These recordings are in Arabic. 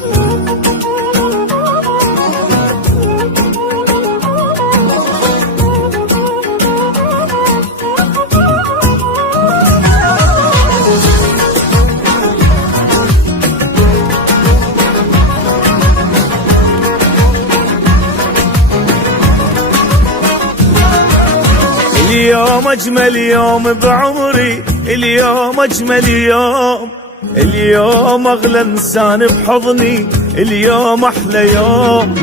اليوم أجمل يوم بعمري، اليوم أجمل يوم، اليوم أغلى إنسان بحضني، اليوم أحلى يوم،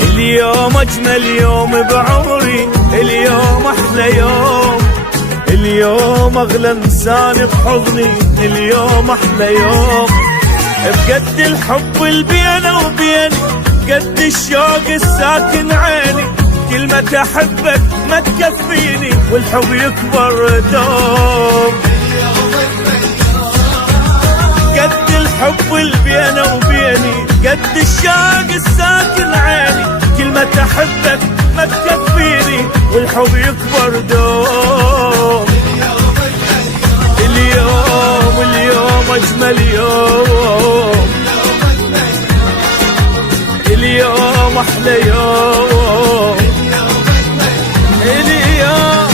اليوم أجمل يوم بعمري، اليوم أحلى يوم، اليوم أغلى إنسان بحضني، اليوم أحلى يوم. بقد الحب اللي بيني وبيني، قد الشوق الساكن عيني، كلمة أحبك ما تكفيني والحب يكبر دوم. قد الحب اللي بيني وبيني، قد الشوق الساكن عيني، كلمة أحبك ما تكفيني والحب يكبر دوم. اليوم أجمل يوم، اليوم أحلى يوم، اليوم.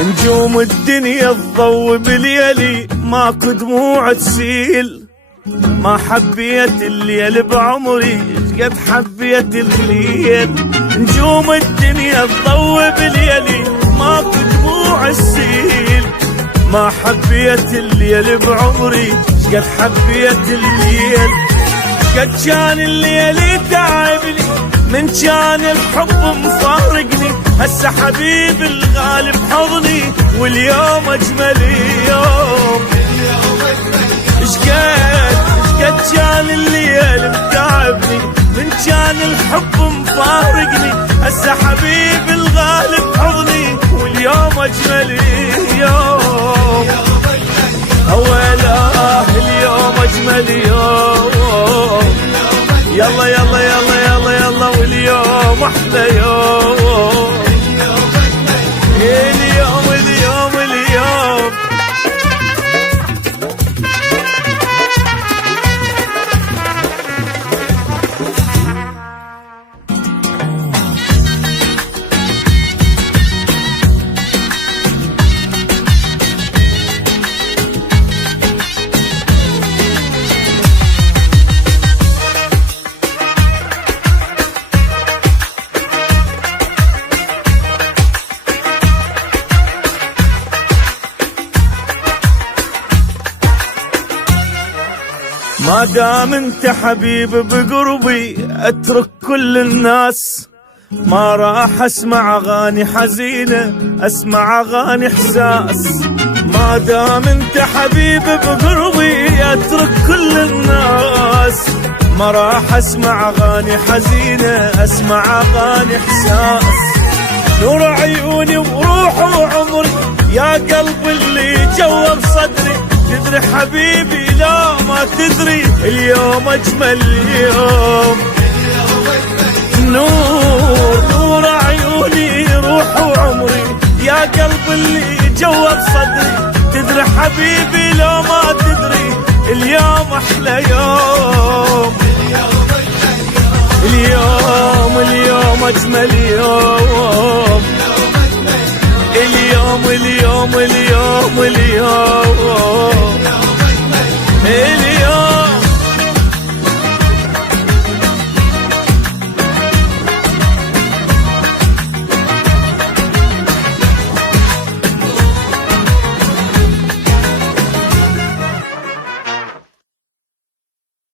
نجوم الدنيا تضوي بليلي، ماكو دموع تسيل، ما حبيت الليل بعمري قد حبيت الليل. نجوم الدنيا تضوي بليلي، ماكو دموع تسيل، ما حبيت الليل بعمري قد حبيت الليل. قد كان الليل تعبني من كان الحب مفارقني، هسه حبيب الغالي بحضني واليوم اجمل يوم. اشقد كان الليل متعبني من كان الحب مفارقني، هسه حبيب الغالي بحضني واليوم اجمل يوم. اولا اليوم اجمل يوم، يلا يلا يلا يلا يلا واليوم احلى يوم، اليوم اليوم اليوم. ما دام انت حبيب بقربي اترك كل الناس، ما راح اسمع اغاني حزينة اسمع اغاني احساس. ما دام انت حبيب بقربي اترك كل الناس، ما راح اسمع اغاني حزينة اسمع اغاني احساس. نور عيوني وروح وعمري يا قلب اللي جوا بصدري، تدري حبيبي لا ما تدري اليوم اجمل يوم. نور عيوني روح وعمري يا قلب اللي جوا بصدري، تدري حبيبي لا ما تدري اليوم احلى يوم. اليوم اجمل يوم، اليوم اليوم اليوم اليوم.